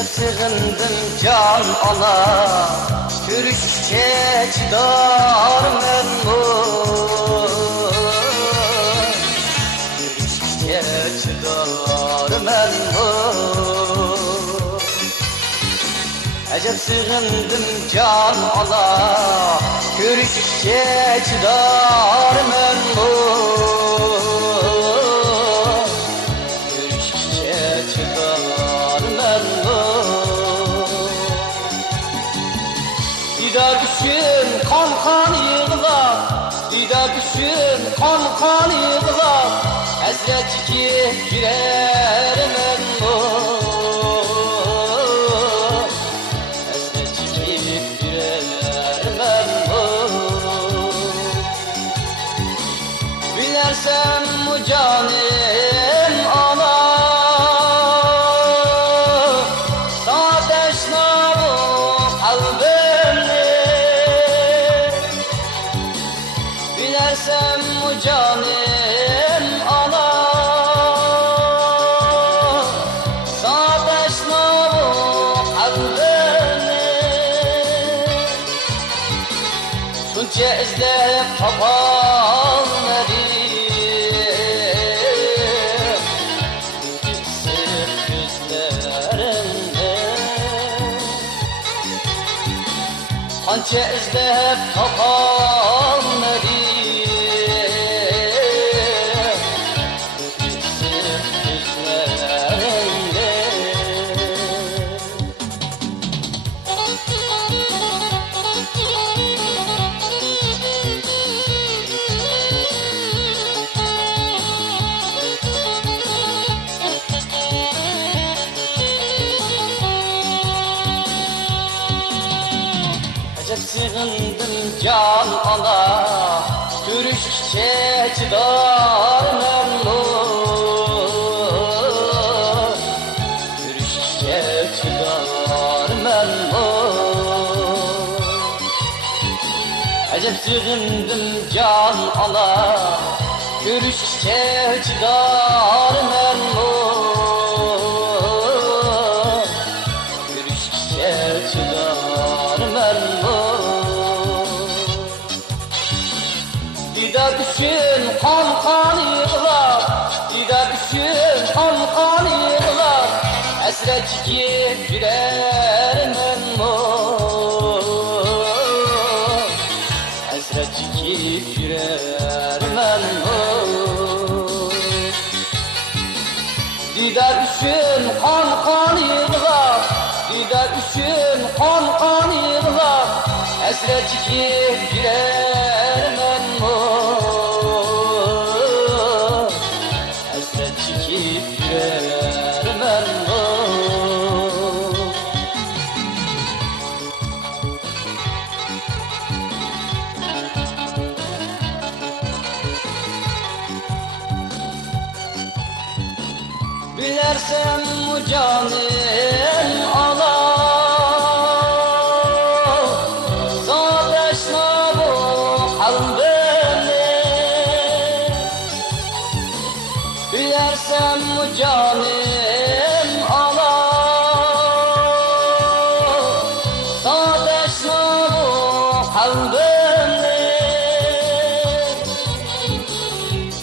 Əcəb sığındım can ana, görüşkə çidar məmnun. Görüşkə çidar məmnun. Əcəb sığındım can ana, görüşkə çidar məmnun. Görüşkə çidar məmnun. Dida düşün kan kan yığılar, dida düşün kan kan yığılar, həsrət çəkib girər məmnun. Həsrət çəkib girər məmnun. Bilərsən bu canım ana, sadeşna bu kalbimni. Bilərsən bu canım ana, sadeşna bu kalbimni. Şunca izlep tapalmadım, sırf gözlerinde. Qancha izlep tapalmadım, sırf gözlerinde. Əcəb sığındım can ana, görüşkə çidar məmnun. Görüşkə çidar məmnun. Əcəb sığındım can ana, görüşkə çidar məmnun. Görüşkə çidar məmnun. Dida düşün kan kan yığılar, dida düşün kan kan yığılar, həsrət çəkib girər məmnun. Həsrət çəkib girər məmnun. Dida düşün kan kan yığılar, dida düşün kan kan yığılar, həsrət çəkib girər məmnun. Həsrət çəkib girər məmnun. Bilərsən bu canım ana, sadeşna bu kalbimni. Bilərsən bu canım ana, sadeşna bu kalbimni.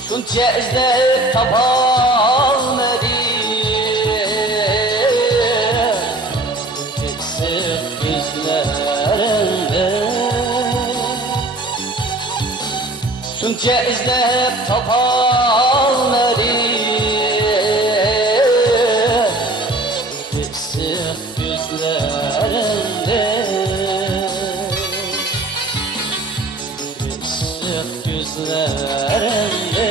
Şunca izleyip tapalmadım, sırf gözlerinde. Şunca izleyip tapalmadım, sırf gözlerinde. Sırf gözlerinde.